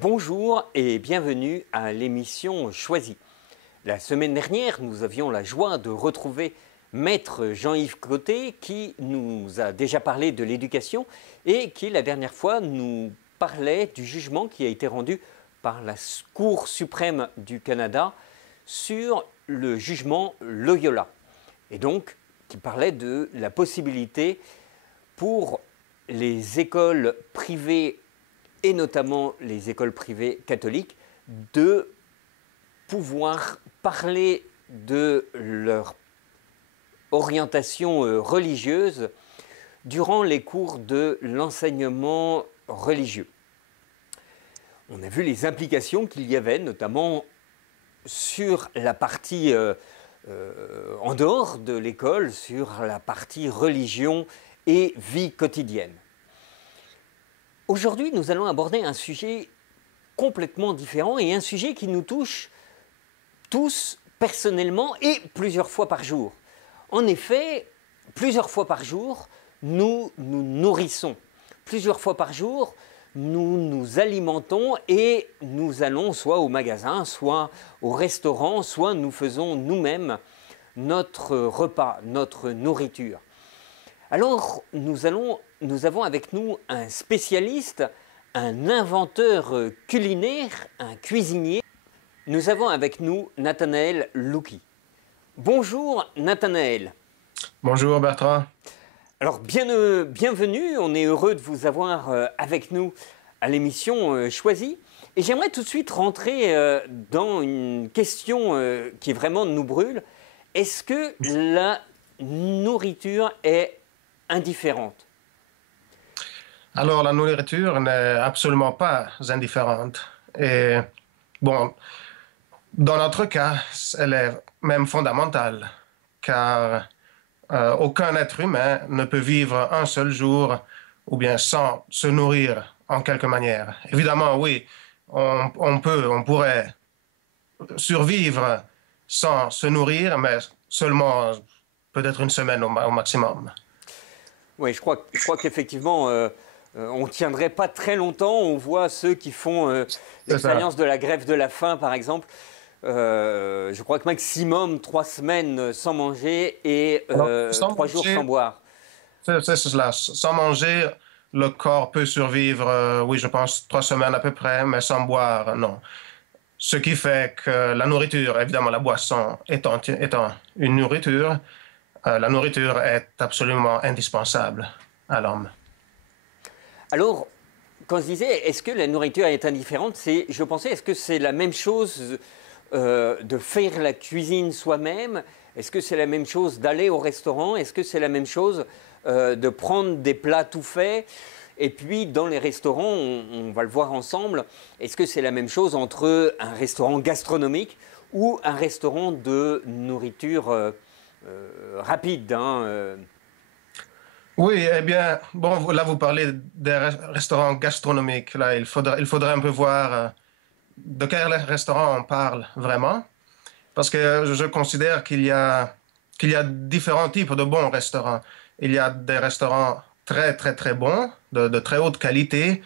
Bonjour et bienvenue à l'émission Choisie. La semaine dernière, nous avions la joie de retrouver Maître Jean-Yves Côté qui nous a déjà parlé de l'éducation et qui, la dernière fois, nous parlait du jugement qui a été rendu par la Cour suprême du Canada sur le jugement Loyola. Et donc, qui parlait de la possibilité pour les écoles privées et notamment les écoles privées catholiques, de pouvoir parler de leur orientation religieuse durant les cours de l'enseignement religieux. On a vu les implications qu'il y avait, notamment sur la partie en dehors de l'école, sur la partie religion et vie quotidienne. Aujourd'hui, nous allons aborder un sujet complètement différent et un sujet qui nous touche tous personnellement et plusieurs fois par jour. En effet, plusieurs fois par jour, nous nous nourrissons. Plusieurs fois par jour, nous nous alimentons et nous allons soit au magasin, soit au restaurant, soit nous faisons nous-mêmes notre repas, notre nourriture. Alors, nous avons avec nous un spécialiste, un inventeur culinaire, un cuisinier. Nous avons avec nous Nathanaël Louki. Bonjour Nathanaël. Bonjour Bertrand. Alors, bienvenue, on est heureux de vous avoir avec nous à l'émission Choisie. Et j'aimerais tout de suite rentrer dans une question qui vraiment nous brûle. Est-ce que la nourriture est indifférente? Alors, la nourriture n'est absolument pas indifférente. Et bon, dans notre cas, elle est même fondamentale, car aucun être humain ne peut vivre un seul jour ou bien sans se nourrir en quelque manière. Évidemment, oui, on pourrait survivre sans se nourrir, mais seulement peut-être une semaine au maximum. Oui, je crois qu'effectivement, on ne tiendrait pas très longtemps. On voit ceux qui font l'expérience de la grève de la faim, par exemple. Je crois que maximum 3 semaines sans manger et 3 jours sans boire. C'est cela. Sans manger, le corps peut survivre, oui, je pense, 3 semaines à peu près, mais sans boire, non. Ce qui fait que la nourriture, évidemment, la boisson étant une nourriture, la nourriture est absolument indispensable à l'homme. Alors, quand je disais, est-ce que la nourriture est indifférente, je pensais, est-ce que c'est la même chose de faire la cuisine soi-même? Est-ce que c'est la même chose d'aller au restaurant? Est-ce que c'est la même chose de prendre des plats tout faits? Et puis, dans les restaurants, on va le voir ensemble, est-ce que c'est la même chose entre un restaurant gastronomique ou un restaurant de nourriture rapide, hein. Oui, eh bien, bon, là, vous parlez des restaurants gastronomiques. Là, il faudrait un peu voir de quel restaurant on parle vraiment. Parce que je considère qu'il y a différents types de bons restaurants. Il y a des restaurants très, très, très bons, de très haute qualité,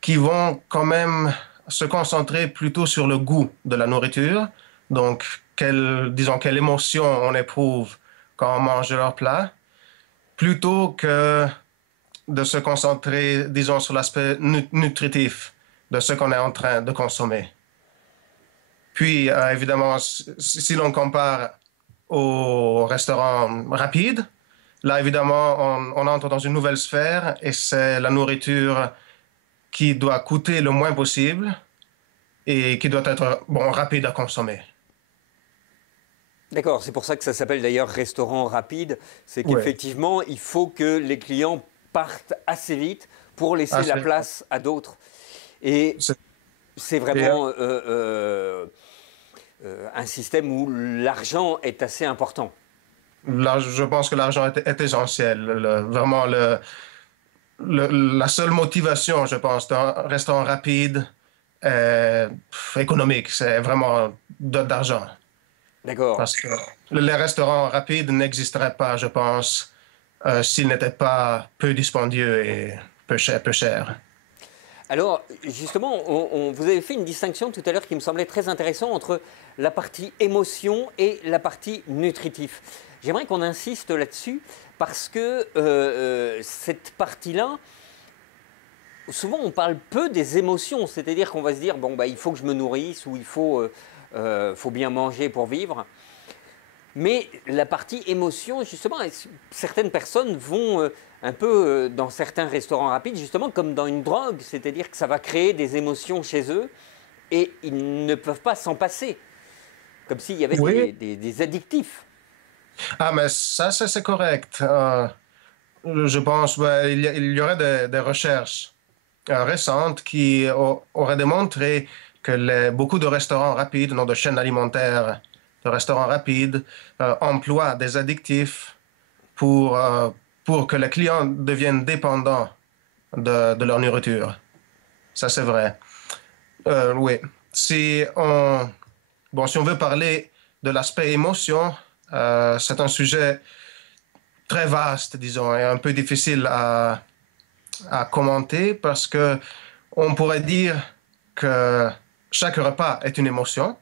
qui vont quand même se concentrer plutôt sur le goût de la nourriture. Donc, disons, quelle émotion on éprouve quand on mange leur plat, plutôt que de se concentrer, disons, sur l'aspect nutritif de ce qu'on est en train de consommer. Puis, évidemment, si l'on compare aux restaurants rapides, là, évidemment, on entre dans une nouvelle sphère et c'est la nourriture qui doit coûter le moins possible et qui doit être, bon, rapide à consommer. D'accord, c'est pour ça que ça s'appelle d'ailleurs restaurant rapide. C'est qu'effectivement, il faut que les clients partent assez vite pour laisser la place à d'autres. Et c'est vraiment un système où l'argent est assez important. Là, je pense que l'argent est essentiel. Vraiment, la seule motivation, je pense, d'un restaurant rapide, économique, c'est vraiment d'argent. D'accord. Parce que les restaurants rapides n'existeraient pas, je pense, s'ils n'étaient pas peu dispendieux et peu chers. Alors, justement, vous avez fait une distinction tout à l'heure qui me semblait très intéressante entre la partie émotion et la partie nutritif. J'aimerais qu'on insiste là-dessus parce que cette partie-là, souvent on parle peu des émotions, c'est-à-dire qu'on va se dire, bon, bah, il faut que je me nourrisse ou il faut bien manger pour vivre. Mais la partie émotion, justement, certaines personnes vont un peu dans certains restaurants rapides, justement comme dans une drogue, c'est-à-dire que ça va créer des émotions chez eux et ils ne peuvent pas s'en passer, comme s'il y avait Oui. des addictifs. Ah, mais ça, c'est correct. Je pense il y aurait des recherches récentes qui auraient démontré que beaucoup de restaurants rapides, non, de chaînes alimentaires, de restaurants rapides, emploient des addictifs pour que les clients deviennent dépendants de leur nourriture. Ça, c'est vrai. Oui. Si on, si on veut parler de l'aspect émotion, c'est un sujet très vaste, disons, et un peu difficile à commenter parce que on pourrait dire que chaque repas est une émotion,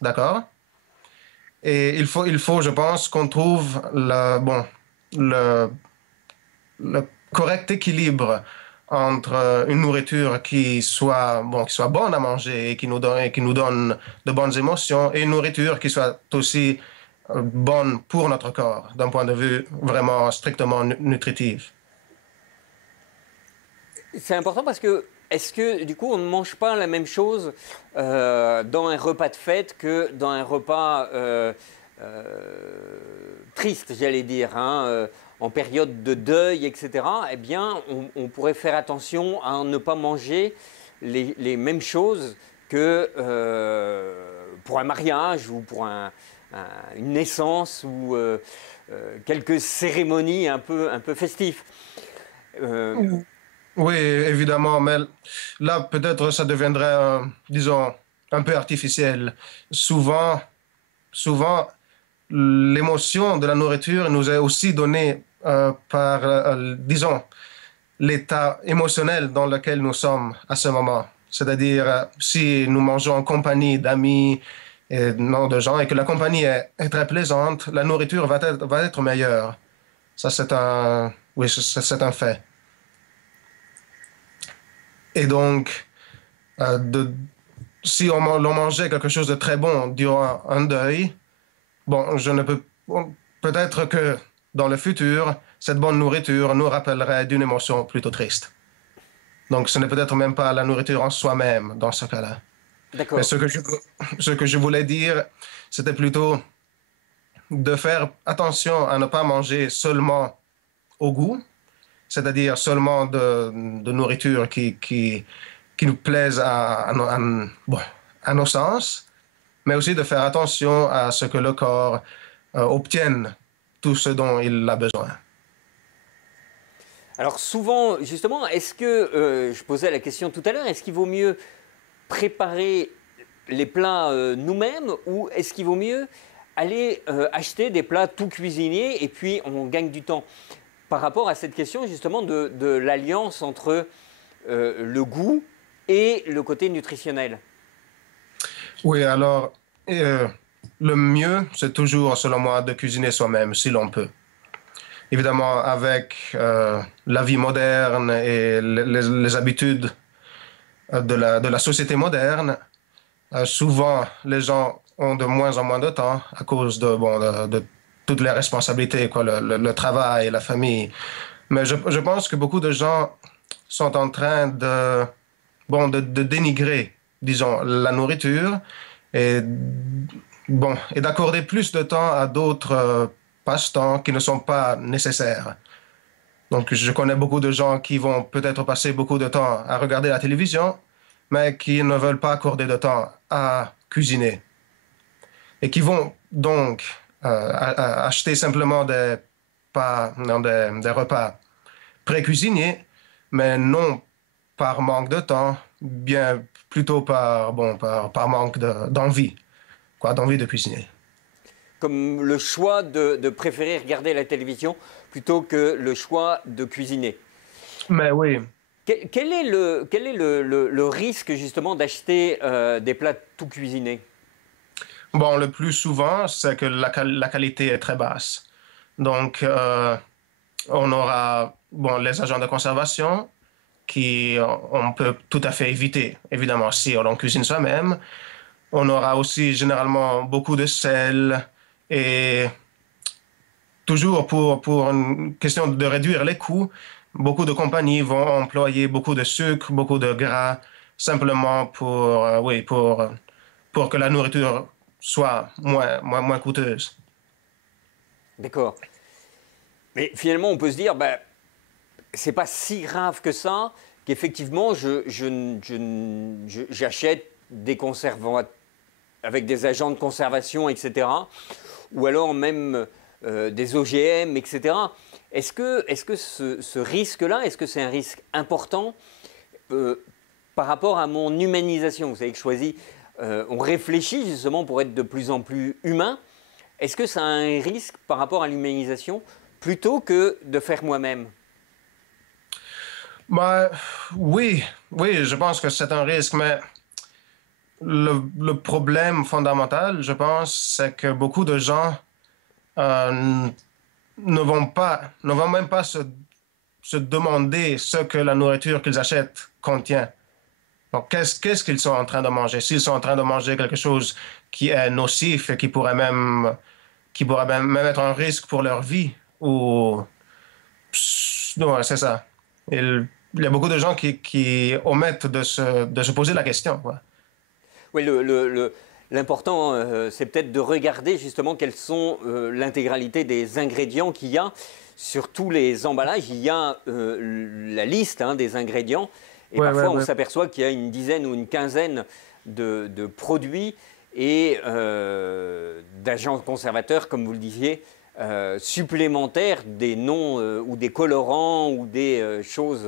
d'accord? Et il faut, je pense, qu'on trouve le, le correct équilibre entre une nourriture qui soit bonne à manger et qui nous donne de bonnes émotions et une nourriture qui soit aussi bonne pour notre corps d'un point de vue vraiment strictement nutritif. C'est important parce que, est-ce que du coup on ne mange pas la même chose dans un repas de fête que dans un repas triste, j'allais dire, hein, en période de deuil, etc. Eh bien, on pourrait faire attention à ne pas manger les mêmes choses que pour un mariage ou pour une naissance ou quelques cérémonies un peu festives. Euh, Oui, évidemment, mais là, peut-être ça deviendrait, disons, un peu artificiel. Souvent, l'émotion de la nourriture nous est aussi donnée par, disons, l'état émotionnel dans lequel nous sommes à ce moment. C'est-à-dire, si nous mangeons en compagnie d'amis et non de gens et que la compagnie est très plaisante, la nourriture va être meilleure. Ça, oui, c'est un fait. Et donc, euh, de, si l'on mangeait quelque chose de très bon durant un deuil, bon, je ne peux peut-être que dans le futur, cette bonne nourriture nous rappellerait d'une émotion plutôt triste. Donc, ce n'est peut-être même pas la nourriture en soi-même dans ce cas-là. Mais d'accord. ce que je voulais dire, c'était plutôt de faire attention à ne pas manger seulement au goût, c'est-à-dire seulement de nourriture qui nous plaise bon, à nos sens, mais aussi de faire attention à ce que le corps obtienne tout ce dont il a besoin. Alors souvent, justement, est-ce que, je posais la question tout à l'heure, est-ce qu'il vaut mieux préparer les plats nous-mêmes ou est-ce qu'il vaut mieux aller acheter des plats tout cuisinés et puis on gagne du temps? Par rapport à cette question justement de l'alliance entre le goût et le côté nutritionnel. Oui, alors, euh, le mieux, c'est toujours, selon moi, de cuisiner soi-même, si l'on peut. Évidemment, avec la vie moderne et les habitudes de la société moderne, souvent, les gens ont de moins en moins de temps à cause de toutes les responsabilités, quoi, le travail, la famille. Mais je pense que beaucoup de gens sont en train de dénigrer, disons, la nourriture et, et d'accorder plus de temps à d'autres passe-temps qui ne sont pas nécessaires. Donc, je connais beaucoup de gens qui vont peut-être passer beaucoup de temps à regarder la télévision, mais qui ne veulent pas accorder de temps à cuisiner. Et qui vont donc acheter simplement des repas pré-cuisinés, mais non par manque de temps, bien plutôt par manque d'envie, d'envie de cuisiner. Comme le choix de préférer regarder la télévision plutôt que le choix de cuisiner. Mais oui, Quel est le risque justement d'acheter des plats tout cuisinés? Bon, le plus souvent, c'est que la qualité est très basse. Donc, on aura bon, les agents de conservation on peut tout à fait éviter, évidemment, si on en cuisine soi-même. On aura aussi généralement beaucoup de sel et toujours pour une question de réduire les coûts, beaucoup de compagnies vont employer beaucoup de sucre, beaucoup de gras, simplement oui, pour que la nourriture soit moins coûteuse. D'accord. Mais finalement, on peut se dire, bah, c'est pas si grave que ça, qu'effectivement, j'achète des conservants avec des agents de conservation, etc. Ou alors même des OGM, etc. Est-ce que ce risque-là, est-ce que c'est un risque important par rapport à mon humanisation? Vous savez que Choisy, on réfléchit justement pour être de plus en plus humain. Est-ce que ça a un risque par rapport à l'humanisation plutôt que de faire moi-même? Bah, oui, je pense que c'est un risque, mais le problème fondamental, je pense, c'est que beaucoup de gens euh, ne vont même pas se demander ce que la nourriture qu'ils achètent contient. Donc, qu'est-ce qu'ils sont en train de manger? S'ils sont en train de manger quelque chose qui est nocif et qui pourrait même être un risque pour leur vie, ou... Non, c'est ça. Il y a beaucoup de gens qui omettent de se poser la question, quoi. Oui, l'important, c'est peut-être de regarder justement quelles sont l'intégralité des ingrédients qu'il y a sur tous les emballages. Il y a la liste des ingrédients et Ouais, ouais, parfois on ouais. s'aperçoit qu'il y a une dizaine ou une quinzaine de produits et d'agents conservateurs, comme vous le disiez, supplémentaires, des noms ou des colorants ou des choses.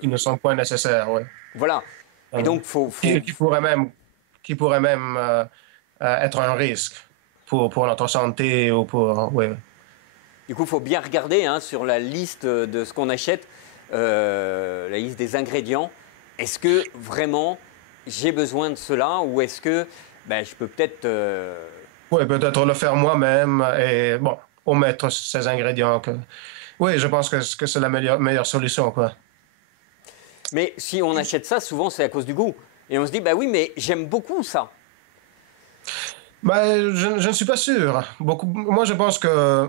Qui ne sont pas nécessaires, ouais. Voilà. Et Euh, donc, qui pourraient même être un risque pour notre santé ou pour... Oui, du coup, il faut bien regarder sur la liste de ce qu'on achète, la liste des ingrédients. Est-ce que vraiment j'ai besoin de cela ou est-ce que ben, je peux peut-être... ouais, peut-être le faire moi-même et, bon, omettre ces ingrédients. Oui, je pense que c'est la meilleure solution, quoi. Mais si on achète ça, souvent c'est à cause du goût. Et on se dit, bah oui, mais j'aime beaucoup ça. Ben, je ne suis pas sûr. Moi, je pense que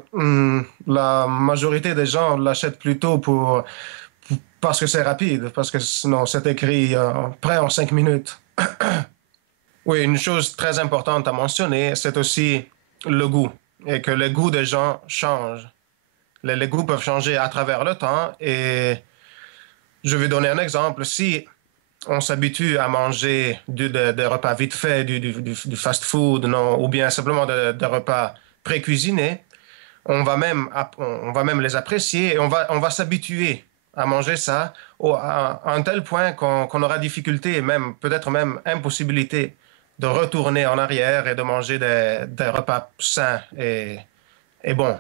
la majorité des gens l'achètent plutôt parce que c'est rapide, parce que sinon c'est écrit prêt en 5 minutes. Oui, une chose très importante à mentionner, c'est aussi le goût, et que les goûts des gens changent. Les goûts peuvent changer à travers le temps, et je vais donner un exemple. Si on s'habitue à manger des repas vite faits, du fast-food, non, ou bien simplement des repas pré-cuisinés, on va même les apprécier et on va s'habituer à manger ça à un tel point qu'on aura difficulté, même peut-être même impossibilité de retourner en arrière et de manger des repas sains et bons.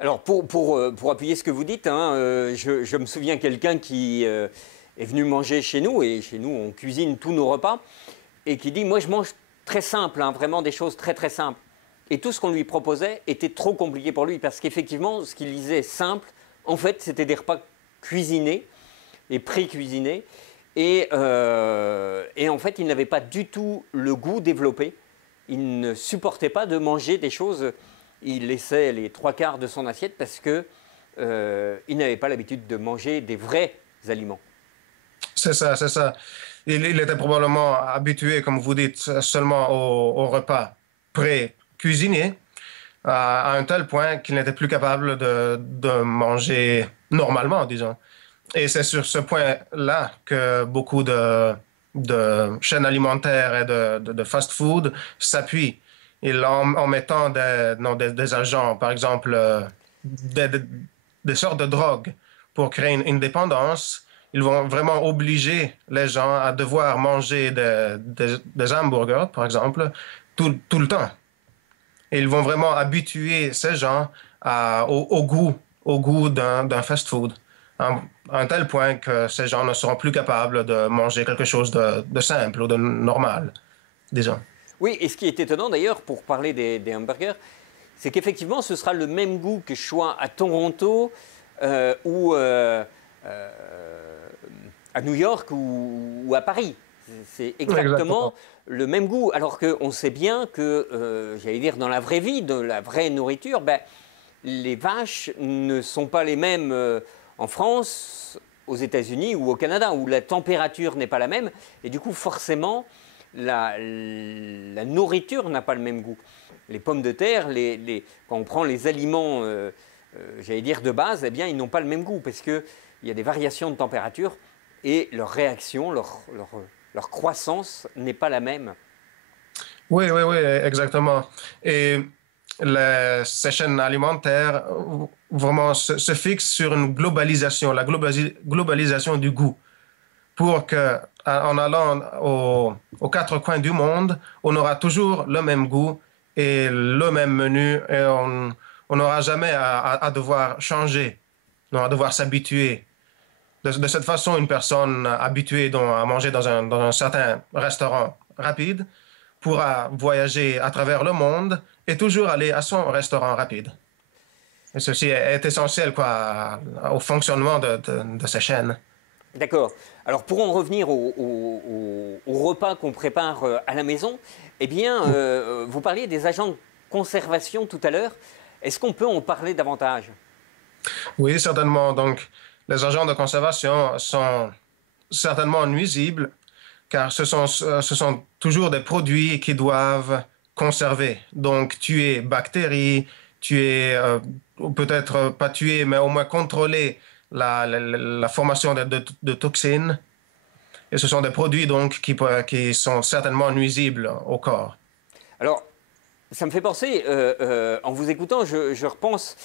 Alors, pour appuyer ce que vous dites, je me souviens quelqu'un qui est venu manger chez nous, et chez nous, on cuisine tous nos repas, et qui dit, moi, je mange très simple, vraiment des choses très, très simples. Et tout ce qu'on lui proposait était trop compliqué pour lui, parce qu'effectivement, ce qu'il disait simple, en fait, c'était des repas cuisinés et pré-cuisinés. Et en fait, il n'avait pas du tout le goût développé. Il ne supportait pas de manger des choses. Il laissait les trois quarts de son assiette parce que il n'avait pas l'habitude de manger des vrais aliments. C'est ça, c'est ça. Il était probablement habitué, comme vous dites, seulement au repas pré-cuisiné, à un tel point qu'il n'était plus capable de manger normalement, disons. Et c'est sur ce point-là que beaucoup de chaînes alimentaires et de fast-food s'appuient. En mettant non, des agents, par exemple, des sortes de drogues pour créer une dépendance, ils vont vraiment obliger les gens à devoir manger des hamburgers, par exemple, tout le temps. Et ils vont vraiment habituer ces gens au goût d'un fast-food. à un tel point que ces gens ne seront plus capables de manger quelque chose de simple ou de normal, disons. Oui, et ce qui est étonnant d'ailleurs, pour parler des hamburgers, c'est qu'effectivement, ce sera le même goût que je sois à Toronto ou à New York ou à Paris. C'est exactement Exactement. le même goût. Alors qu'on sait bien que, j'allais dire, dans la vraie vie, de la vraie nourriture, ben, les vaches ne sont pas les mêmes en France, aux États-Unis ou au Canada, où la température n'est pas la même. Et du coup, forcément, la nourriture n'a pas le même goût. Les pommes de terre, quand on prend les aliments, j'allais dire de base, eh bien, ils n'ont pas le même goût parce qu'il y a des variations de température et leur réaction, leur croissance n'est pas la même. Oui, oui, oui, exactement. Et ces chaînes alimentaires vraiment se fixent sur une globalisation, la globalisation du goût, pour que en allant aux quatre coins du monde, on aura toujours le même goût et le même menu et on n'aura jamais à devoir changer, non, à devoir s'habituer. De cette façon, une personne habituée à manger dans un certain restaurant rapide pourra voyager à travers le monde et toujours aller à son restaurant rapide. Et ceci est essentiel quoi, au fonctionnement de ces chaînes. D'accord. Alors pour en revenir au repas qu'on prépare à la maison, eh bien, vous parliez des agents de conservation tout à l'heure. Est-ce qu'on peut en parler davantage? Oui, certainement. Donc, les agents de conservation sont certainement nuisibles car ce sont toujours des produits qui doivent conserver. Donc, tuer bactéries, tuer, peut-être pas tuer, mais au moins contrôler la formation de toxines. Et ce sont des produits donc qui sont certainement nuisibles au corps. Alors, ça me fait penser, en vous écoutant, je repense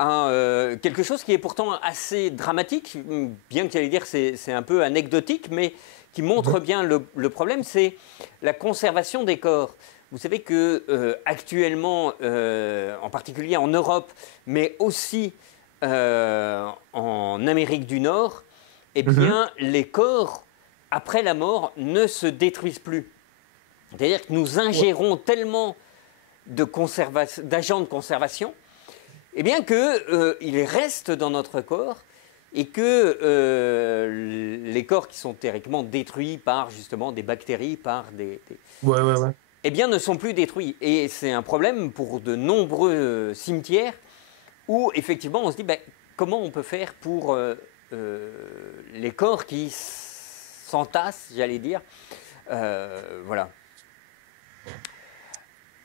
à quelque chose qui est pourtant assez dramatique, bien que j'allais dire c'est un peu anecdotique, mais qui montre bien le problème, c'est la conservation des corps. Vous savez que actuellement, en particulier en Europe, mais aussi en Amérique du Nord, eh Mhm. bien, les corps, après la mort, ne se détruisent plus. C'est-à-dire que nous ingérons tellement d'agents de conservation, eh bien qu'ils restent dans notre corps et que les corps qui sont théoriquement détruits par justement des bactéries, par Ouais, ouais, ouais. eh bien, ne sont plus détruits. Et c'est un problème pour de nombreux cimetières où effectivement on se dit ben, comment on peut faire pour les corps qui s'entassent, j'allais dire. Voilà.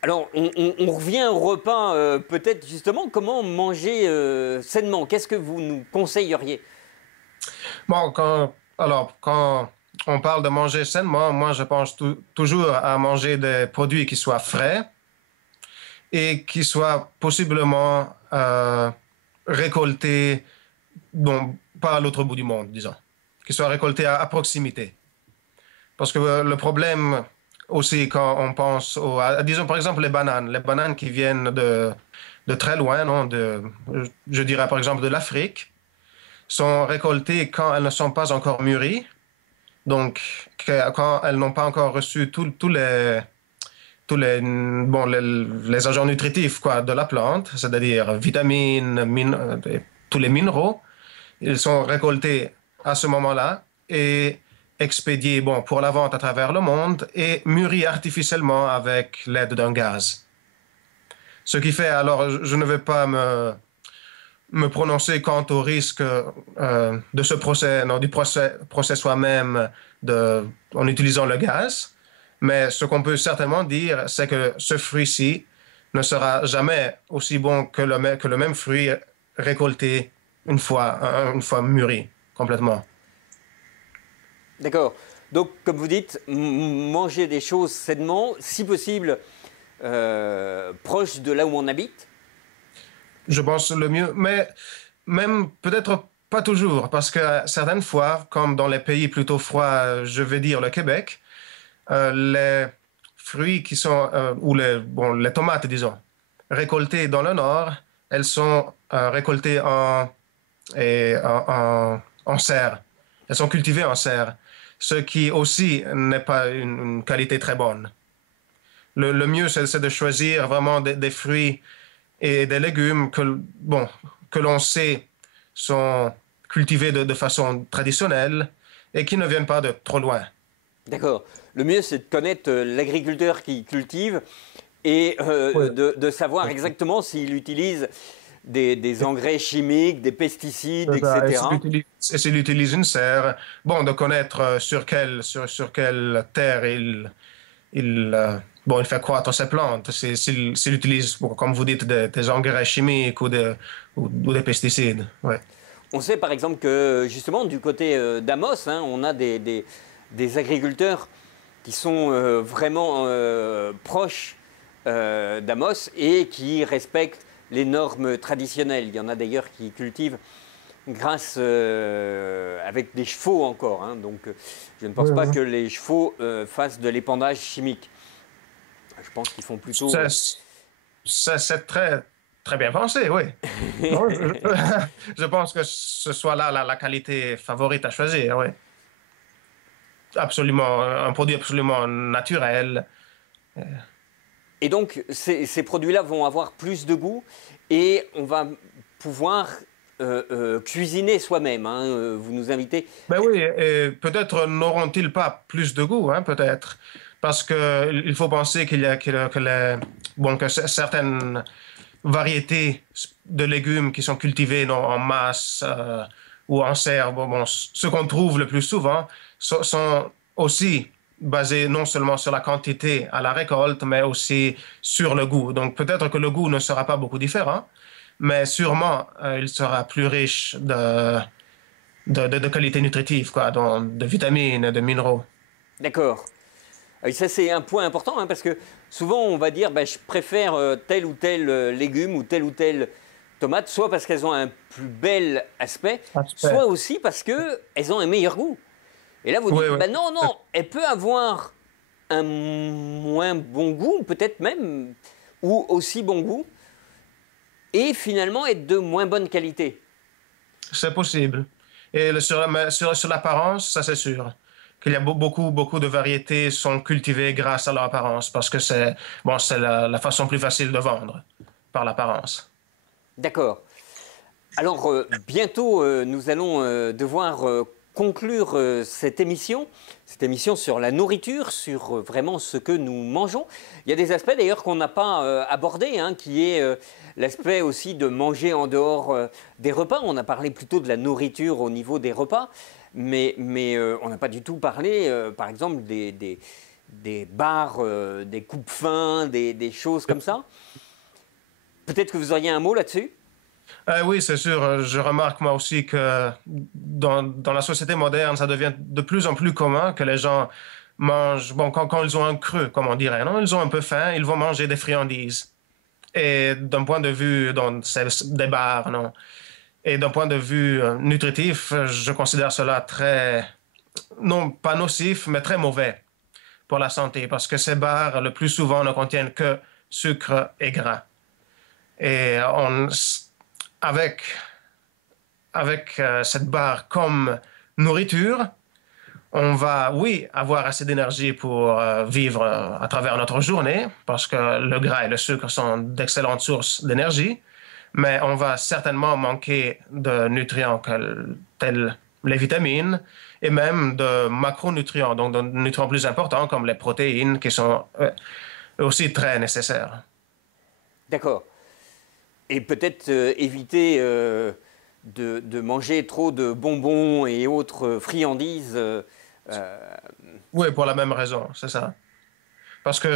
Alors, on revient au repas, peut-être justement, comment manger sainement? Qu'est-ce que vous nous conseilleriez? Bon, quand on parle de manger sainement, moi je pense toujours à manger des produits qui soient frais et qui soient possiblement récoltés, bon, pas à l'autre bout du monde, disons, qui soient récoltés à proximité. Parce que le problème aussi quand on pense disons par exemple les bananes qui viennent de très loin, non, je dirais par exemple de l'Afrique, sont récoltées quand elles ne sont pas encore mûries, donc quand elles n'ont pas encore reçu tous les, bon, les agents nutritifs quoi, de la plante, c'est-à-dire vitamines, tous les minéraux, ils sont récoltés à ce moment-là et expédiés bon, pour la vente à travers le monde et mûris artificiellement avec l'aide d'un gaz. Ce qui fait, alors, je ne vais pas me prononcer quant au risque de ce procès, non, du procès soi-même en utilisant le gaz, mais ce qu'on peut certainement dire, c'est que ce fruit-ci ne sera jamais aussi bon que le même fruit récolté une fois mûri complètement. D'accord. Donc, comme vous dites, manger des choses sainement, si possible, proche de là où on habite. Je pense le mieux, mais même peut-être pas toujours, parce que certaines fois, comme dans les pays plutôt froids, je vais dire le Québec, les fruits qui sont, ou bon, les tomates, disons, récoltées dans le nord, elles sont récoltées et en serre. Elles sont cultivées en serre, ce qui aussi n'est pas une qualité très bonne. Le mieux, c'est de choisir vraiment des fruits et des légumes bon, que l'on sait sont cultivés de façon traditionnelle et qui ne viennent pas de trop loin. D'accord. Le mieux, c'est de connaître l'agriculteur qui cultive et Oui. de savoir exactement s'il utilise des engrais chimiques, des pesticides, C'est ça. etc. Et s'il utilise une serre, bon, de connaître sur quelle terre il fait croître ses plantes. S'il utilise, bon, comme vous dites, des engrais chimiques ou des pesticides. Ouais. On sait par exemple que justement du côté d'Amos, hein, on a des agriculteurs qui sont vraiment proches d'Amos et qui respectent les normes traditionnelles. Il y en a d'ailleurs qui cultivent grâce avec des chevaux encore. Hein, donc je ne pense Oui, pas oui. que les chevaux fassent de l'épandage chimique. Je pense qu'ils font plutôt... Ça, c'est très bien pensé, oui. Non, je pense que ce soit là la qualité favorite à choisir, oui. Absolument, un produit absolument naturel. Et donc, ces produits-là vont avoir plus de goût et on va pouvoir cuisiner soi-même. Hein. Vous nous invitez. Ben oui, et peut-être n'auront-ils pas plus de goût, hein, peut-être. Parce que il faut penser qu'il y a bon, que certaines variétés de légumes qui sont cultivés en masse ou en serre, bon, ce qu'on trouve le plus souvent sont aussi basés non seulement sur la quantité à la récolte, mais aussi sur le goût. Donc peut-être que le goût ne sera pas beaucoup différent, mais sûrement il sera plus riche de qualité nutritive, quoi, de vitamines, de minéraux. D'accord. Et ça, c'est un point important hein, parce que souvent, on va dire bah, je préfère tel ou tel légume ou telle tomate, soit parce qu'elles ont un plus bel aspect, soit Aspect. aussi parce qu'elles ont un meilleur goût. Et là, vous Oui, dites oui. bah, non, non, elle peut avoir un moins bon goût, peut-être même, ou aussi bon goût, et finalement être de moins bonne qualité. C'est possible. Et sur l'apparence, ça c'est sûr. Qu'il y a beaucoup de variétés sont cultivées grâce à leur apparence, parce que c'est la façon plus facile de vendre, par l'apparence. D'accord. Alors, bientôt, nous allons devoir conclure cette émission sur la nourriture, sur vraiment ce que nous mangeons. Il y a des aspects d'ailleurs qu'on n'a pas abordés, hein, qui est l'aspect aussi de manger en dehors des repas. On a parlé plutôt de la nourriture au niveau des repas, mais on n'a pas du tout parlé, par exemple, des bars, des coupes-fins, des choses comme ça. Peut-être que vous auriez un mot là-dessus? Oui, c'est sûr. Je remarque moi aussi que dans la société moderne, ça devient de plus en plus commun que les gens mangent, bon, quand ils ont un creux, comme on dirait, non? Ils ont un peu faim, ils vont manger des friandises. Et d'un point de vue, c'est des bars, non? Et d'un point de vue nutritif, je considère cela très, non pas nocif, mais très mauvais pour la santé, parce que ces bars, le plus souvent, ne contiennent que sucre et gras. Et avec, avec cette barre comme nourriture, on va, oui, avoir assez d'énergie pour vivre à travers notre journée, parce que le gras et le sucre sont d'excellentes sources d'énergie, mais on va certainement manquer de nutriments tels les vitamines et même de macronutriments, donc de nutriments plus importants comme les protéines qui sont aussi très nécessaires. D'accord. Et peut-être éviter de manger trop de bonbons et autres friandises. Euh, Oui, pour la même raison, c'est ça. Parce que,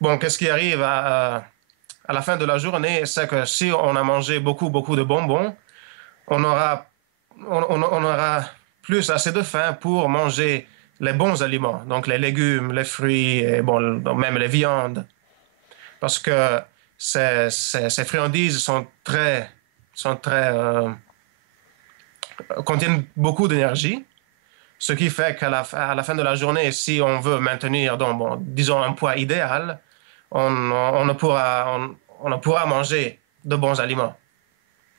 bon, qu'est-ce qui arrive à la fin de la journée, c'est que si on a mangé beaucoup de bonbons, on aura, on aura plus assez de faim pour manger les bons aliments, donc les légumes, les fruits, et bon, même les viandes. Parce que ces friandises contiennent beaucoup d'énergie, ce qui fait à la fin de la journée, si on veut maintenir, donc, bon, disons, un poids idéal, on ne pourra manger de bons aliments.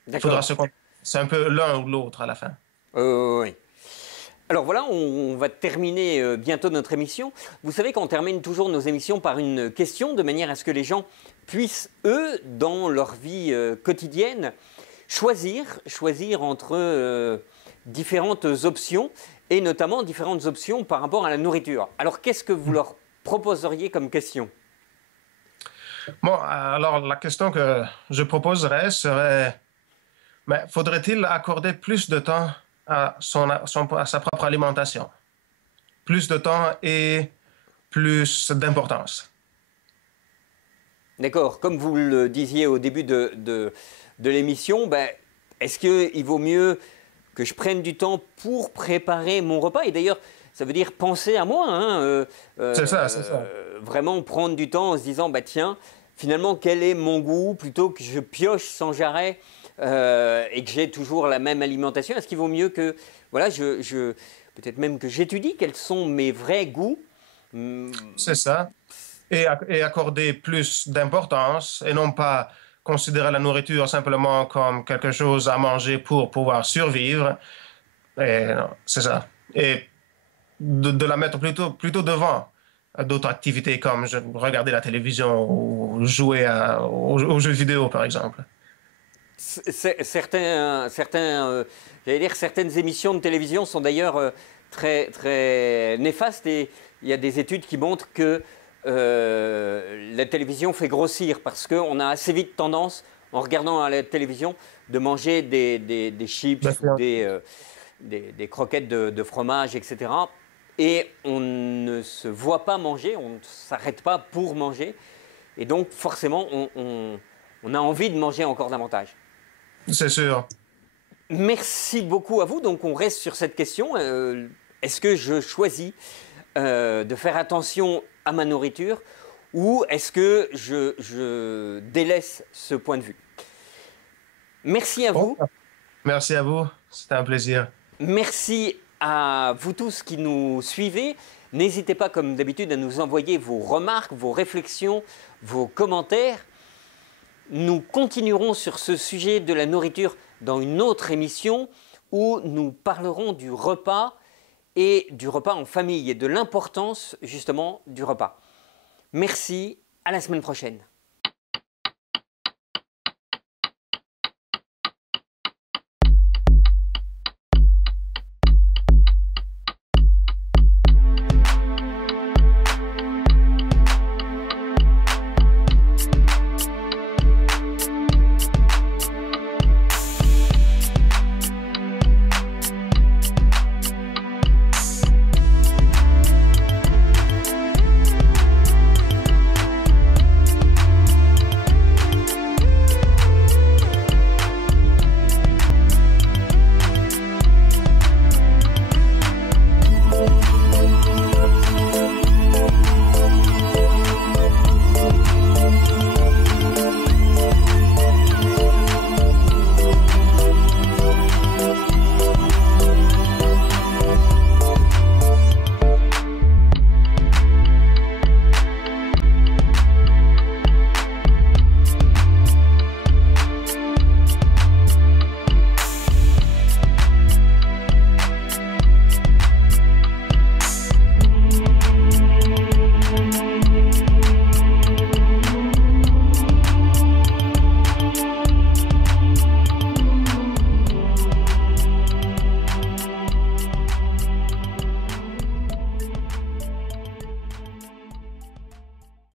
Il faudra d'accord. se contenter C'est un peu l'un ou l'autre à la fin. Oui. Alors voilà, on va terminer bientôt notre émission. Vous savez qu'on termine toujours nos émissions par une question, de manière à ce que les gens puissent, eux, dans leur vie quotidienne, choisir entre différentes options, et notamment différentes options par rapport à la nourriture. Alors qu'est-ce que vous leur proposeriez comme question? Bon, alors la question que je proposerais serait, mais faudrait-il accorder plus de temps à sa propre alimentation? Plus de temps et plus d'importance. D'accord, comme vous le disiez au début de l'émission, ben, est-ce qu'il vaut mieux que je prenne du temps pour préparer mon repas? Et d'ailleurs, ça veut dire penser à moi, hein, C'est ça, c'est ça. vraiment prendre du temps en se disant, bah, tiens, finalement, quel est mon goût, plutôt que je pioche sans arrêt et que j'ai toujours la même alimentation. Est-ce qu'il vaut mieux que, voilà, peut-être même que j'étudie quels sont mes vrais goûts? C'est ça. Et accorder plus d'importance et non pas considérer la nourriture simplement comme quelque chose à manger pour pouvoir survivre. Et non, c'est ça. Et de la mettre plutôt devant d'autres activités comme regarder la télévision ou jouer aux jeux vidéo, par exemple. J'allais dire, certaines émissions de télévision sont d'ailleurs très, très néfastes et il y a des études qui montrent que la télévision fait grossir parce qu'on a assez vite tendance, en regardant à la télévision, de manger des chips ou des croquettes de fromage, etc. Et on ne se voit pas manger, on ne s'arrête pas pour manger. Et donc, forcément, on a envie de manger encore davantage. C'est sûr. Merci beaucoup à vous. Donc, on reste sur cette question. Est-ce que je choisis de faire attention à ma nourriture ou est-ce que je délaisse ce point de vue? Merci à Bon, vous. merci à vous. C'était un plaisir. Merci à vous tous qui nous suivez. N'hésitez pas, comme d'habitude, à nous envoyer vos remarques, vos réflexions, vos commentaires. Nous continuerons sur ce sujet de la nourriture dans une autre émission où nous parlerons du repas et du repas en famille et de l'importance justement du repas. Merci, à la semaine prochaine.